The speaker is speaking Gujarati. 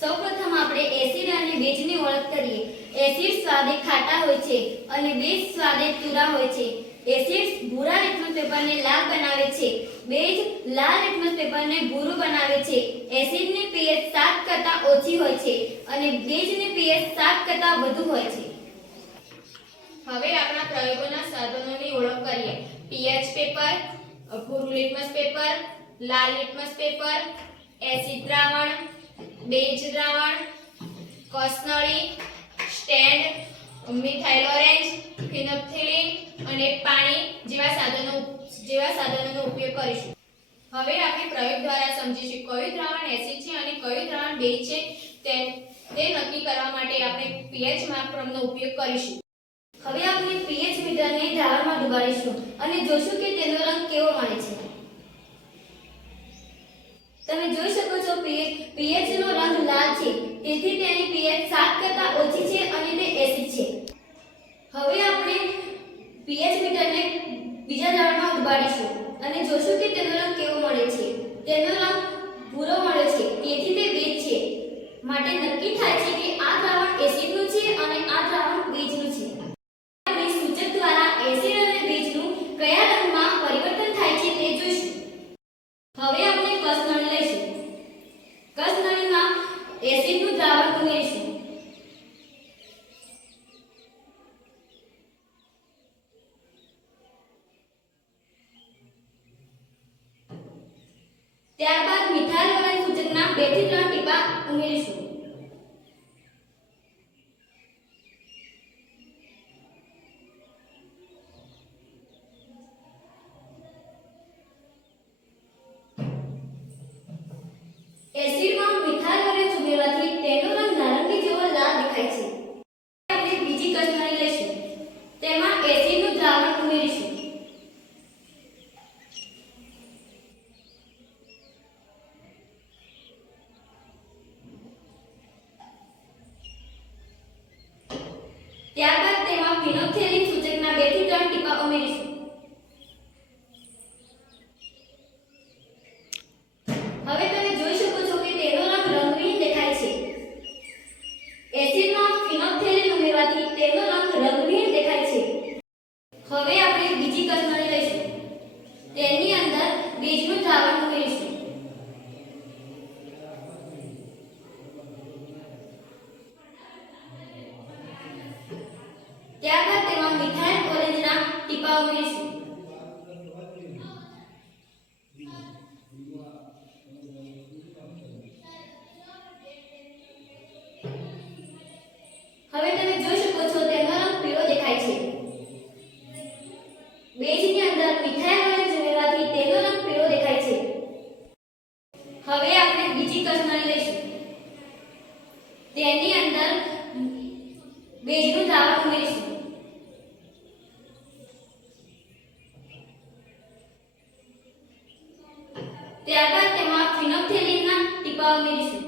સૌપ્રથમ આપણે એસિડ અને બેઝની ઓળખ કરીએ. એસિડ સ્વાદે ખાટા હોય છે અને બેઝ સ્વાદે તુરા હોય છે. એસિડ ભૂરા લિટમસ પેપરને લાલ બનાવે છે. બેઝ લાલ લિટમસ પેપરને ભૂરું બનાવે છે. એસિડની pH 7 કરતાં ઓછી હોય છે અને બેઝની pH 7 કરતાં વધુ હોય છે. હવે આપણા પ્રયોગોના સાધનોની ઓળખ કરીએ. pH પેપર, ભૂરું લિટમસ પેપર, લાલ લિટમસ પેપર, એસિડ દ્રાવણ, બેઝ દ્રાવણ, કસનળી, સ્ટેન્ડ, મિથાઇલ ઓરેન્જ, ફિનોપ્થેલિન અને પાણી જેવા સાધનોનો ઉપયોગ કરીશું. હવે આપણે પ્રયોગ દ્વારા સમજીશું કયું દ્રાવણ એસિડ છે અને કયું દ્રાવણ બેઝ છે તે નક્કી કરવા માટે આપણે pH માપક્રમનો ઉપયોગ કરીશું. હવે આપણે pH મીટરને દ્રાવણમાં ડુબાડીશું અને જોશું કે તેનો રંગ કેવો મળે છે. તમે જોઈ શકો છો pH નો રંગ લાલ છે, તેથી તેની pH 7 કરતાં ઓછી છે અને તે એસિડ છે. હવે આપણે pH મીટરને બીજા દ્રાવણમાં ડુબાડીશું અને જોશું કે તેનો રંગ કેવો મળે છે. તેનો રંગ ભૂરો મળે છે, તેથી તે બેઝ છે. માટે નક્કી થાય છે કે આ દ્રાવણ એસિડનું છે અને આ દ્રાવણ બેઝનું છે. આપણે સૂચક દ્વારા એસિડ અને બેઝનું કયા રંગમાં પરિવર્તન થાય છે તે જોઈશું. હવે આપણે કસનળી લઈશું. કસનળીમાં એસિડનું દ્રાવણ ઉમેરીશું. ત્યારબાદ મિથાઇલ ઓરેન્જ સૂચકના 2 થી 3 ટીપા ઉમેરીશું. એસિડમાં મિથાઇલ ઓરેન્જ ઉમેરવાથી તેનો રંગ નારંગી જેવો લાલ દેખાય છે. આપણે બીજી કસનળી લઈશું. તેમાં એસિડનું દ્રાવણ ઉમેરીશું. ત્યારબાદ તેમાં ફિનોપ્થેલિન સૂચકના 2 થી 3 ટીપા ઉમેરીશું. હવે તમે જોઈ શકો છો કે તેનો રંગ રંગહીન દેખાય છે. એસિડમાં ફિનોપ્થેલિન ઉમેરવાથી તેનો રંગ રંગહીન દેખાય છે. હવે આપણે બીજી કસનળી લઈશું. તેની અંદર બેઝનું દ્રાવણ ઉમેરીશું. ત્યારબાદ તેમાં મિથાઇલ ઓરેન્જના ટીપા ઉમેરીશું. હવે તમે જોઈ શકો છો તેનો રંગ પીળો દેખાય છે. બેઝની અંદર મિથાઇલ ઓરેન્જ ઉમેરવાથી તેનો રંગ પીળો દેખાય છે. હવે આપણે બીજી કસનળી લઈશું. તેની અંદર બેઝનું દ્રાવણ ઉમેરીશું. ત્યારબાદ તેમાં ફિનોપ્થેલિનના ટીપા ઉમેરીશું.